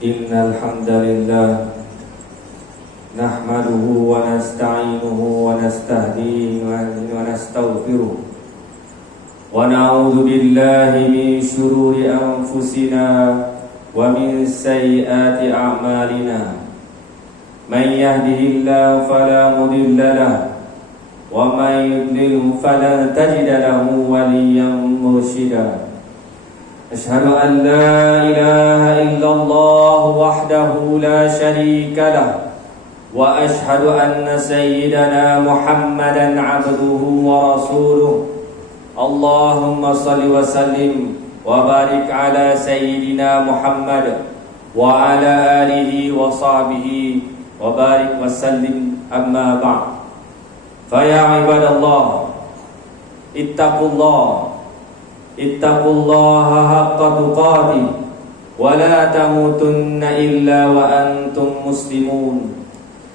إن الحمد لله نحمده ونستعينه ونستهديه ونستغفره ونعوذ بالله من شرور أنفسنا ومن سيئات أعمالنا من يهده الله فلا مضل له ومن يضلل فلن تجد له وليا مرشدا أشهد أن لا إله إلا الله وحده لا شريك له وأشهد أن سيدنا محمدا عبده ورسوله اللهم صل وسلم وبارك على سيدنا محمد وعلى آله وصحبه وبارك وسلم أما بعد فيا عباد الله اتقوا الله حق تقاته ولا تموتن إلا وأنتم مسلمون.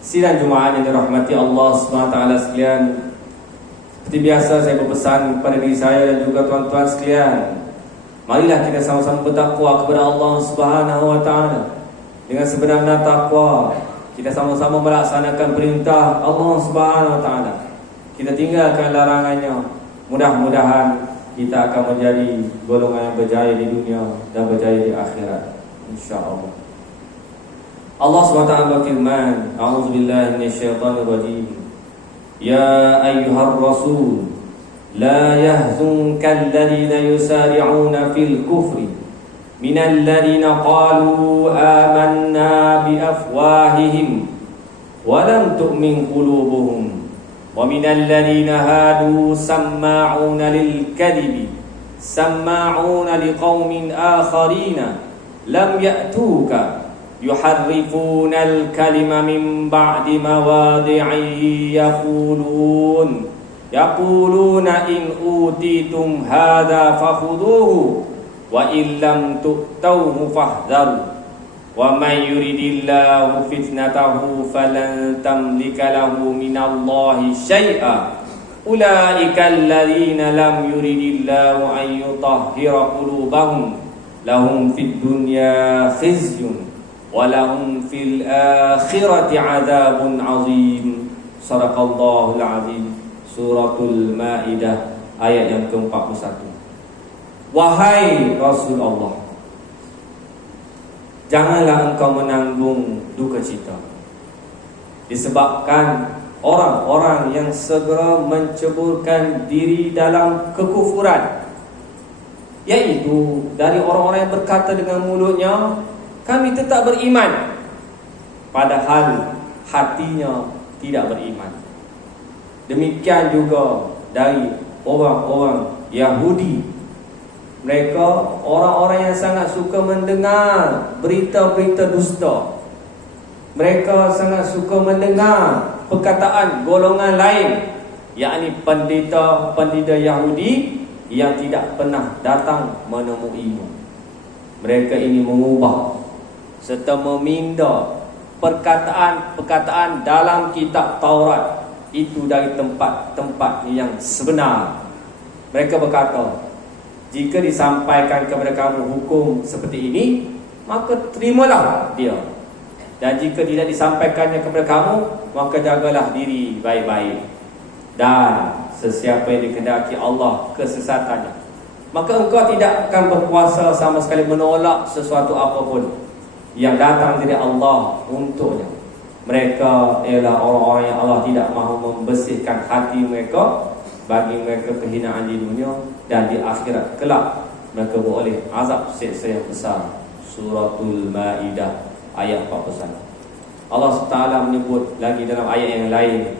Sidang Jumaat yang dirahmati Allah SWT sekalian, seperti biasa saya berpesan kepada diri saya dan juga tuan-tuan sekalian, marilah kita sama-sama bertakwa kepada Allah SWT. Dengan sebenar-benar takwa, kita sama-sama melaksanakan perintah Allah SWT. Kita tinggalkan larangannya. Mudah-mudahan kita akan menjadi golongan yang berjaya di dunia dan berjaya di akhirat, insya-Allah. Allah SWT berfirman, A'udzubillahi minasyaitonirrajim. Ya ayyuhar rasul, la yahzunka alladhina yusari'una fil kufri minal ladhina qalu amanna bi afwahihim wa lam tu'min qulubuhum wa minal ladhina hadu samma'una lil kadhibi samma'una liqaumin akharina lam ya'tuka yuharrifuna al-kalima min ba'di mawadhi'i yaquluna in utitum hadha fakhuduhu wa in lam tu'tawhu fahdharu wa man yuridillahu fitnatahu falan tamlika lahu minallahi syai'a ulaika alladhina lam yuridillahu an yutahhira qulubahum lahum fid dunya khizyun walahum fil akhirati adzabun azim. Shadaqallahul azim. Suratul Maidah ayat yang ke-41. Wahai Rasulullah, janganlah engkau menanggung duka cita disebabkan orang-orang yang segera menceburkan diri dalam kekufuran, yaitu dari orang-orang yang berkata dengan mulutnya kami tetap beriman, padahal hatinya tidak beriman. Demikian juga dari orang-orang Yahudi. Mereka orang-orang yang sangat suka mendengar berita-berita dusta. Mereka sangat suka mendengar perkataan golongan lain, yakni pendeta-pendeta Yahudi yang tidak pernah datang menemuimu. Mereka ini mengubah serta meminda perkataan-perkataan dalam kitab Taurat itu dari tempat-tempat yang sebenar. Mereka berkata, jika disampaikan kepada kamu hukum seperti ini, maka terimalah dia. Dan jika tidak disampaikannya kepada kamu, maka jagalah diri baik-baik. Dan sesiapa yang dikehendaki Allah kesesatannya, maka engkau tidak akan berkuasa sama sekali menolak sesuatu apapun yang datang dari Allah untuknya. Mereka ialah orang-orang yang Allah tidak mahu membersihkan hati mereka bagi mereka kehinaan di dunia, dan di akhirat kelak mereka beroleh azab siksa yang besar. Suratul Maidah ayat 41. Allah Taala menyebut lagi dalam ayat yang lain,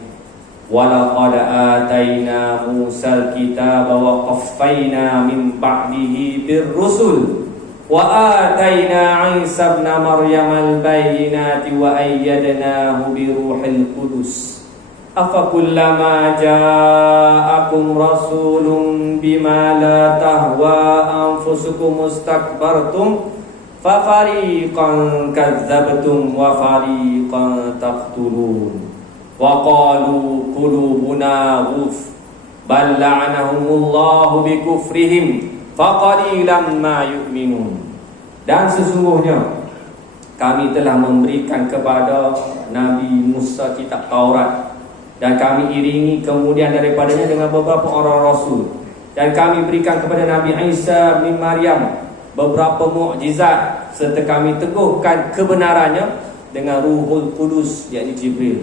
walaqad ataina Musal kitaba wa qaffayna min ba'dihi birrusul wa ataina Isa ibn Maryam al-bayyinati wa ayyadnahu bi ruhil qudus afa kullama ja'akum rasulun bima la tahwa anfusukum mustakbartum fa fariqan kadzdzabtum wa fariqan taqtulun wa qalu qulubuna ghuf bal la'anahumullahu bi kufrihim faqalilan ma yu'minun. Dan sesungguhnya kami telah memberikan kepada Nabi Musa kitab Taurat, dan kami iringi kemudian daripadanya dengan beberapa orang rasul, dan kami berikan kepada Nabi Isa bin Maryam beberapa mukjizat, serta kami teguhkan kebenarannya dengan Ruhul Kudus, yakni Jibril.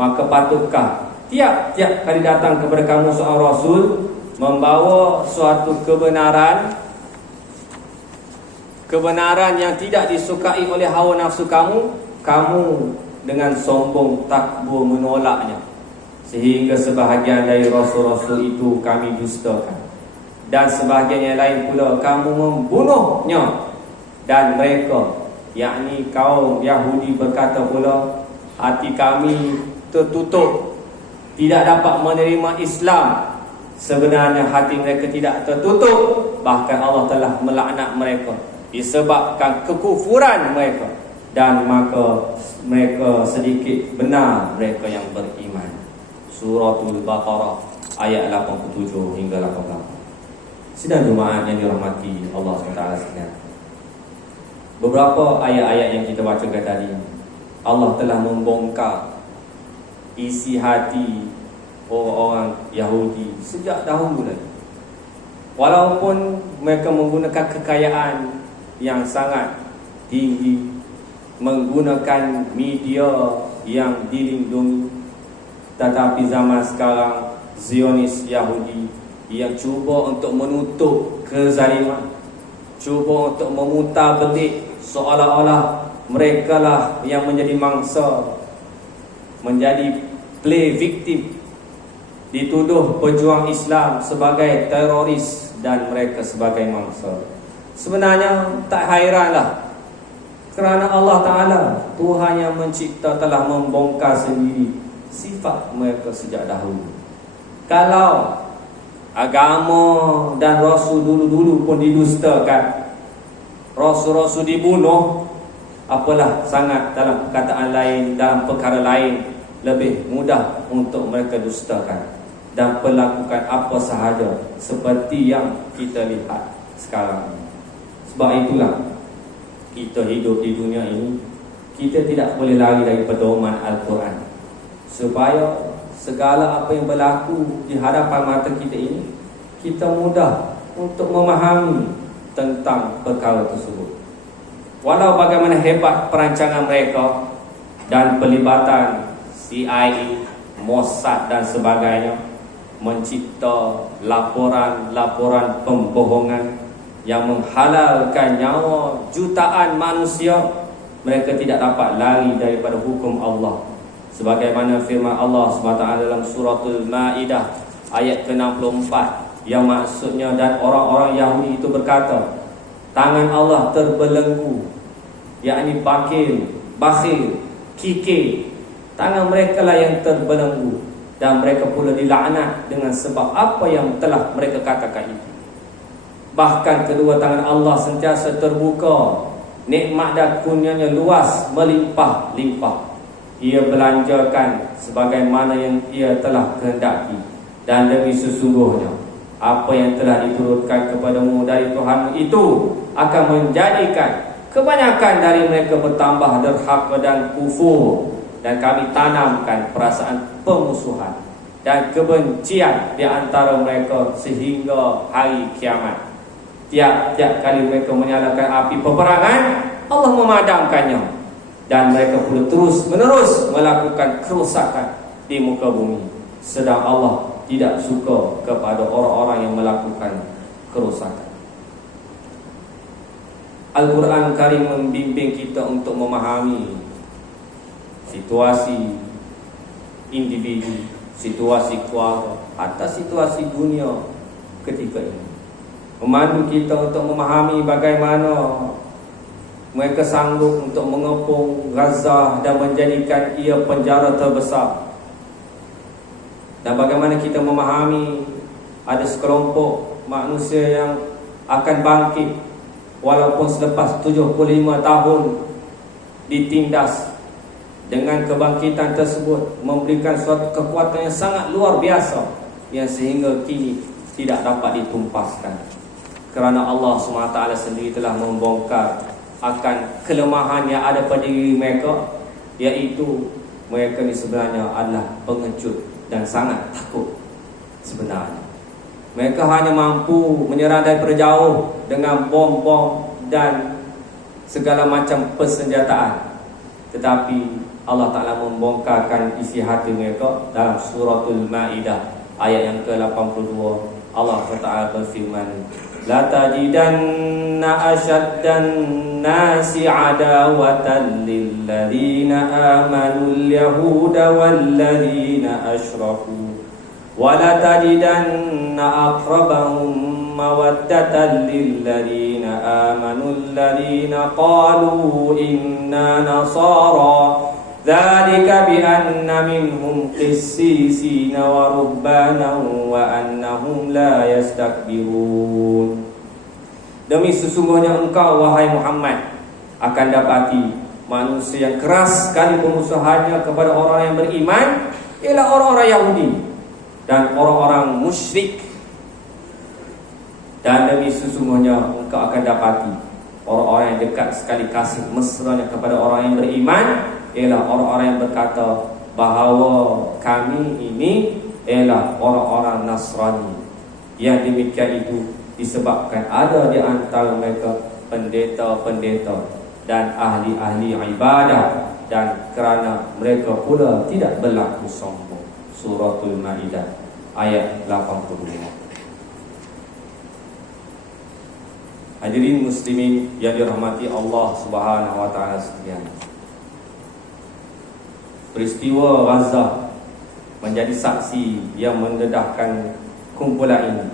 Maka patutkah tiap-tiap kali datang kepada kamu seorang rasul membawa suatu kebenaran yang tidak disukai oleh hawa nafsu kamu, kamu dengan sombong takbur menolaknya, sehingga sebahagian dari rasul-rasul itu kami dustakan, dan sebahagian yang lain pula kamu membunuhnya. Dan mereka, yakni kaum Yahudi, berkata pula, hati kami tertutup, tidak dapat menerima Islam. Sebenarnya hati mereka tidak tertutup, bahkan Allah telah melaknat mereka disebabkan kekufuran mereka, dan maka mereka sedikit benar mereka yang beriman. Suratul Baqarah ayat 87 hingga 88. Sidang Jumaat yang dirahmati Allah SWT sekalian, beberapa ayat-ayat yang kita bacakan tadi, Allah telah membongkar isi hati orang-orang Yahudi sejak dahulu lagi. Walaupun mereka menggunakan kekayaan yang sangat tinggi, menggunakan media yang dilindungi, tetapi zaman sekarang Zionis Yahudi yang cuba untuk menutup kezaliman, cuba untuk memutar belik seolah-olah mereka lah yang menjadi mangsa, menjadi play victim, dituduh pejuang Islam sebagai teroris dan mereka sebagai mangsa. Sebenarnya tak hairanlah, kerana Allah Ta'ala, Tuhan yang mencipta, telah membongkar sendiri sifat mereka sejak dahulu. Kalau agama dan rasul dulu-dulu pun didustakan, rasul-rasul dibunuh, apalah sangat dalam perkataan lain, dalam perkara lain lebih mudah untuk mereka dustakan dan melakukan apa sahaja seperti yang kita lihat sekarang. Sebab itulah kita hidup di dunia ini, kita tidak boleh lari dari pedoman Al-Quran, supaya segala apa yang berlaku di hadapan mata kita ini, kita mudah untuk memahami tentang perkara tersebut. Walau bagaimana hebat perancangan mereka dan pelibatan CIA, Mossad dan sebagainya, mencipta laporan-laporan pembohongan yang menghalalkan nyawa jutaan manusia, mereka tidak dapat lari daripada hukum Allah. Sebagaimana firman Allah SWT dalam suratul Maidah ayat ke-64, yang maksudnya, dan orang-orang Yahudi itu berkata, tangan Allah terbelenggu, yakni bakhil, kikir. Tangan mereka lah yang terbelenggu, dan mereka pula dilaknat dengan sebab apa yang telah mereka katakan itu. Bahkan kedua tangan Allah sentiasa terbuka, nikmat dan kurnianya luas melimpah-limpah. Ia belanjakan sebagaimana yang ia telah kehendaki, dan demi sesungguhnya apa yang telah diturunkan kepadamu dari Tuhan itu akan menjadikan kebanyakan dari mereka bertambah derhaka dan kufur, dan kami tanamkan perasaan pemusuhan dan kebencian di antara mereka sehingga hari kiamat. Tiap-tiap kali mereka menyalakan api peperangan, Allah memadamkannya, dan mereka pula terus menerus melakukan kerosakan di muka bumi, sedang Allah tidak suka kepada orang-orang yang melakukan kerosakan. Al-Quran Karim membimbing kita untuk memahami situasi individu, situasi keluarga, atau situasi dunia ketika ini. Memandu kita untuk memahami bagaimana mereka sanggup untuk mengepung Gaza dan menjadikan ia penjara terbesar, dan bagaimana kita memahami ada sekelompok manusia yang akan bangkit walaupun selepas 75 tahun ditindas. Dengan kebangkitan tersebut memberikan suatu kekuatan yang sangat luar biasa, yang sehingga kini tidak dapat ditumpaskan, kerana Allah SWT sendiri telah membongkar akan kelemahan yang ada pada diri mereka, iaitu mereka ni sebenarnya adalah pengecut dan sangat takut sebenarnya. Mereka hanya mampu menyerang daripada jauh dengan bom-bom dan segala macam persenjataan. Tetapi Allah Ta'ala membongkarkan isi hati mereka dalam suratul Ma'idah ayat yang ke-82. Allah Ta'ala berfirman, la tajidanna asyaddan nasi adawatan lilladzina amanu al-yahuda walladzina asyraku wa la tajidanna aqrabahum mawaddatan lilladzina amanu alladzina qalu inna nasara dzalika bi anna minhum qissisina wa rubbanan wa annahum la yastakbirun. Demi sesungguhnya engkau wahai Muhammad akan dapati manusia yang keras sekali pemusuhannya kepada orang yang beriman ialah orang-orang Yahudi dan orang-orang musyrik. Dan demi sesungguhnya engkau akan dapati orang-orang yang dekat sekali kasih mesranya kepada orang yang beriman ialah orang-orang yang berkata bahawa kami ini ialah orang-orang Nasrani. Yang demikian itu disebabkan ada di antara mereka pendeta-pendeta dan ahli-ahli ibadah, dan kerana mereka pula tidak berlaku sombong. Suratul Ma'idah ayat 82. Hadirin muslimin yang dirahmati Allah Subhanahu wa taala sekalian. Peristiwa Gaza menjadi saksi yang mendedahkan kumpulan ini,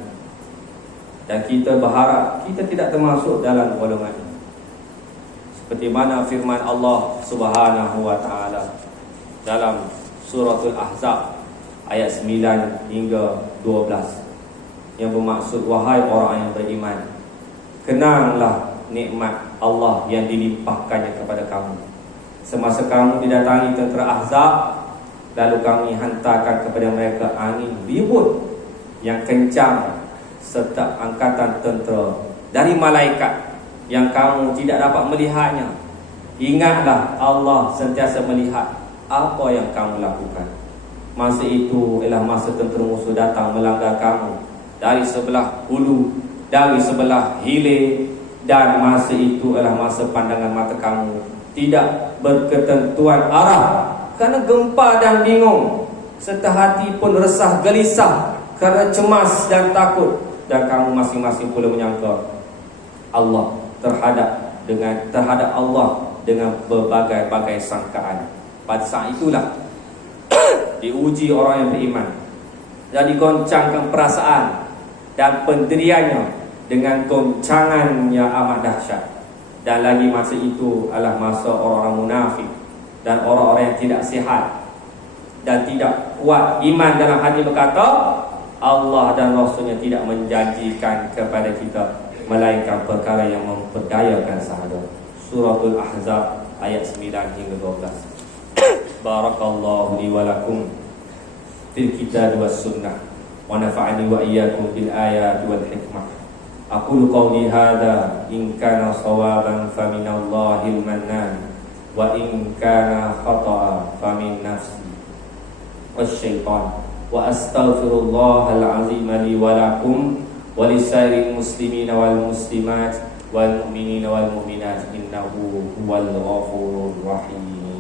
dan kita berharap kita tidak termasuk dalam golongan ini. Seperti mana firman Allah Subhanahu wa taala dalam suratul Ahzab ayat 9 hingga 12 yang bermaksud, wahai orang yang beriman, kenanglah nikmat Allah yang dilimpahkannya kepada kamu semasa kamu didatangi tentera Ahzab, lalu kami hantarkan kepada mereka angin ribut yang kencang serta angkatan tentera dari malaikat yang kamu tidak dapat melihatnya. Ingatlah Allah sentiasa melihat apa yang kamu lakukan. Masa itu ialah masa tentera musuh datang melanggar kamu dari sebelah hulu, dari sebelah hilir, dan masa itu adalah masa pandangan mata kamu tidak berketentuan arah kerana gempa dan bingung, serta hati pun resah gelisah kerana cemas dan takut, dan kamu masing-masing pula menyangka Allah terhadap Allah dengan berbagai-bagai sangkaan. Pada saat itulah diuji orang yang beriman dan digoncangkan perasaan dan pendiriannya dengan goncangan yang amat dahsyat. Dan lagi masa itu adalah masa orang-orang munafik dan orang-orang yang tidak sihat dan tidak kuat iman dalam hati, berkata Allah dan Rasulnya tidak menjanjikan kepada kita melainkan perkara yang memperdayakan sahaja. Suratul Ahzab ayat 9 hingga 12. Barakallahu li wa lakum fil kitab was sunnah wa nafa'ani wa iyyakum bil ayati wal hikmah. Aqulu qawli hadha in kana sawaban faminallahil mannan wa in kana khata'a famin nafsi wasyaitan. Wa astaghfirullahal azim li wa lakum wa lisairil muslimina wal muslimat wal mu'minina wal mu'minat innahu huwal ghafurur rahim.